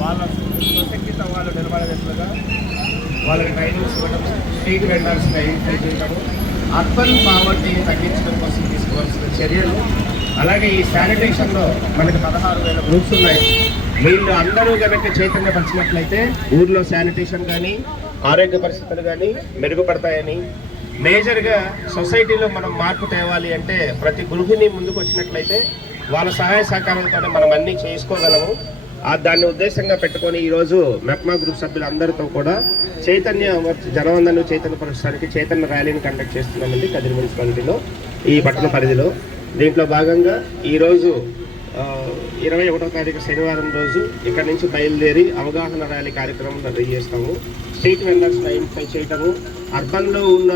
వాళ్ళ సుశిక్షిత వాళ్ళు నిలబడేట్లుగా వాళ్ళకి ట్రైనింగ్స్ ఇవ్వడం, స్ట్రీట్ వెండర్స్ ఐడెంటిఫై చేయడము, అర్బన్ పావర్టీని తగ్గించడం కోసం తీసుకోవాల్సిన చర్యలు, అలాగే ఈ శానిటేషన్లో మనకి 16,000 గ్రూప్స్ ఉన్నాయి. వీళ్ళు అందరూ కనుక చైతన్యపరిచినట్లయితే ఊర్లో శానిటేషన్ కానీ ఆరోగ్య పరిస్థితులు కానీ మెరుగుపడతాయని, మేజర్గా సొసైటీలో మనం మార్పు తేవాలి అంటే ప్రతి గృహిణి ముందుకు వచ్చినట్లయితే వాళ్ళ సహాయ సహకారంతోనే మనం అన్నీ చేసుకోగలము. దాన్ని ఉద్దేశంగా పెట్టుకొని ఈరోజు మెప్మా గ్రూప్ సభ్యులందరితో కూడా జనవందను చైతన్యపరచడానికి చైతన్య ర్యాలీని కండక్ట్ చేస్తున్నామండి కదిరి మున్సిపాలిటీలో, ఈ పట్టణ పరిధిలో. దీంట్లో భాగంగా ఈరోజు 21వ తారీఖు శనివారం రోజు ఇక్కడి నుంచి బయలుదేరి అవగాహన ర్యాలీ కార్యక్రమం రెడీ చేస్తాము. స్ట్రీట్ వెండర్స్ ఐడెంటిఫై చేయటము, అర్బన్లో ఉన్న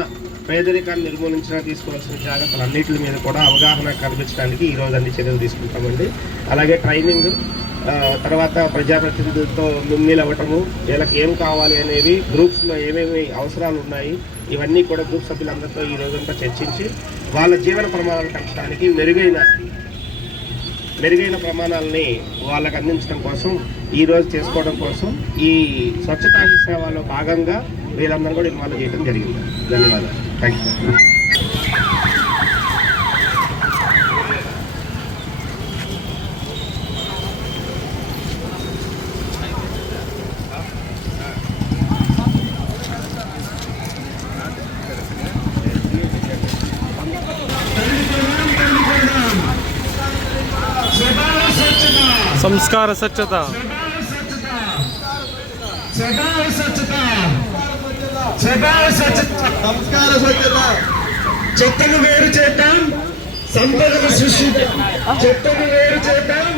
పేదరికాన్ని నిర్మూలించడానికి తీసుకోవాల్సిన జాగ్రత్తలు అన్నింటి మీద కూడా అవగాహన కల్పించడానికి ఈరోజు అన్ని చర్యలు తీసుకుంటామండి. అలాగే ట్రైనింగ్, తర్వాత ప్రజాప్రతినిధులతో మింగిల్ అవ్వటము, వీళ్ళకి ఏం కావాలి అనేవి, గ్రూప్స్లో ఏమేమి అవసరాలు ఉన్నాయి, ఇవన్నీ కూడా గ్రూప్ సభ్యులందరితో ఈ రోజంతా చర్చించి వాళ్ళ జీవన ప్రమాణాలు పెంచడానికి మెరుగైన ప్రమాణాలని వాళ్ళకి అందించడం కోసం ఈరోజు చేసుకోవడం కోసం ఈ స్వచ్ఛతా సేవలో భాగంగా వీళ్ళందరూ కూడా ఇన్వాల్వ్ చేయడం జరిగింది. ధన్యవాదాలు. Thank you. సంస్కార స్వచ్ఛత, సంస్కార స్వచ్ఛత. చెత్తను వేరు చేద్దాం, సంపదను సృష్టిద్దాం. చెత్తను వేరు చేద్దాం,